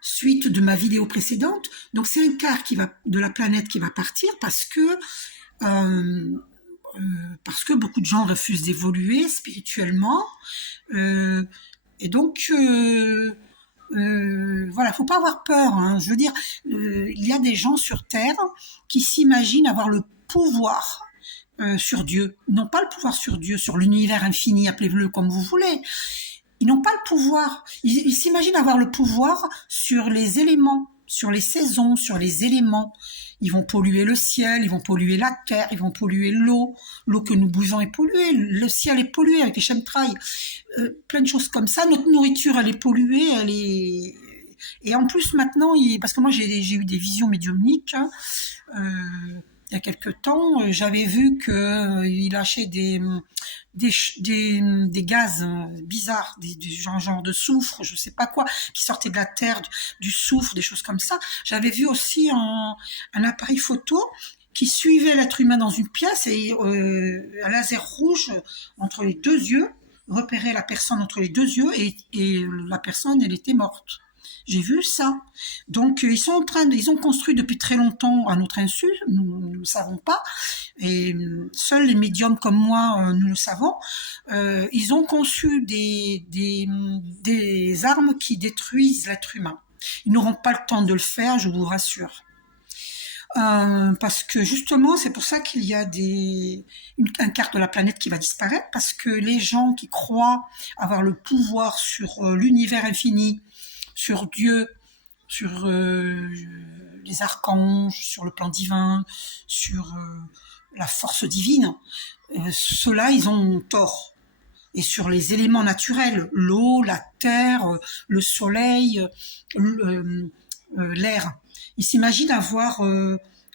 suite de ma vidéo précédente. Donc c'est un quart de la planète qui va partir euh, parce que beaucoup de gens refusent d'évoluer spirituellement. Euh, et donc, voilà, faut pas avoir peur, hein. Je veux dire, il y a des gens sur Terre qui s'imaginent avoir le pouvoir sur Dieu. Ils n'ont pas le pouvoir sur Dieu, sur l'univers infini, appelez-le comme vous voulez. Ils n'ont pas le pouvoir. Ils s'imaginent avoir le pouvoir sur les éléments, sur les saisons, sur les éléments. Ils vont polluer le ciel, ils vont polluer la terre, ils vont polluer l'eau. L'eau que nous buvons est polluée, le ciel est pollué avec les chemtrails. Plein de choses comme ça. Notre nourriture, elle est polluée, elle est... Et en plus maintenant, parce que moi j'ai eu des visions médiumniques, hein, il y a quelque temps, j'avais vu qu'il lâchait des gaz bizarres, du genre de soufre, je sais pas quoi, qui sortaient de la terre, du soufre, des choses comme ça. J'avais vu aussi un appareil photo qui suivait l'être humain dans une pièce et un laser rouge entre les deux yeux repérait la personne entre les deux yeux et la personne, elle était morte. J'ai vu ça. Donc ils ont construit depuis très longtemps à notre insu, nous ne le savons pas, et seuls les médiums comme moi nous le savons. Ils ont conçu des armes qui détruisent l'être humain. Ils n'auront pas le temps de le faire, je vous rassure. Parce que justement, c'est pour ça qu'il y a un quart de la planète qui va disparaître, parce que les gens qui croient avoir le pouvoir sur l'univers infini, sur Dieu, sur les archanges, sur le plan divin, sur la force divine, ceux-là, ils ont tort. Et sur les éléments naturels, l'eau, la terre, le soleil, l'air. Ils s'imaginent avoir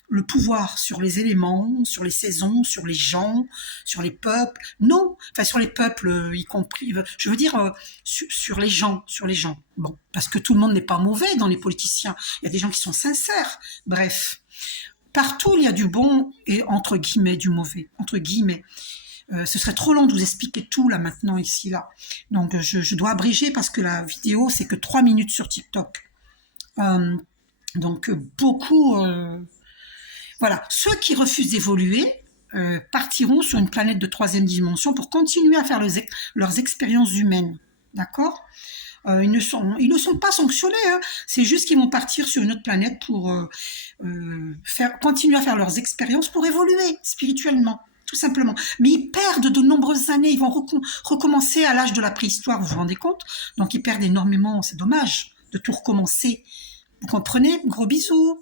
le pouvoir sur les éléments, sur les saisons, sur les gens, sur les peuples. Non, enfin sur les peuples y compris. Je veux dire sur les gens, sur les gens. Bon, parce que tout le monde n'est pas mauvais dans les politiciens. Il y a des gens qui sont sincères. Bref, partout il y a du bon et entre guillemets du mauvais. Entre guillemets. Ce serait trop long de vous expliquer tout là maintenant ici là. Donc je dois abréger parce que la vidéo c'est que 3 minutes sur TikTok. Donc beaucoup voilà, ceux qui refusent d'évoluer partiront sur une planète de troisième dimension pour continuer à faire leurs expériences humaines, d'accord. Ils ne sont pas sanctionnés, hein. C'est juste qu'ils vont partir sur une autre planète pour continuer à faire leurs expériences pour évoluer spirituellement, tout simplement. Mais ils perdent de nombreuses années, ils vont recommencer à l'âge de la préhistoire, vous vous rendez compte? Donc ils perdent énormément, c'est dommage de tout recommencer. Vous comprenez? Gros bisous.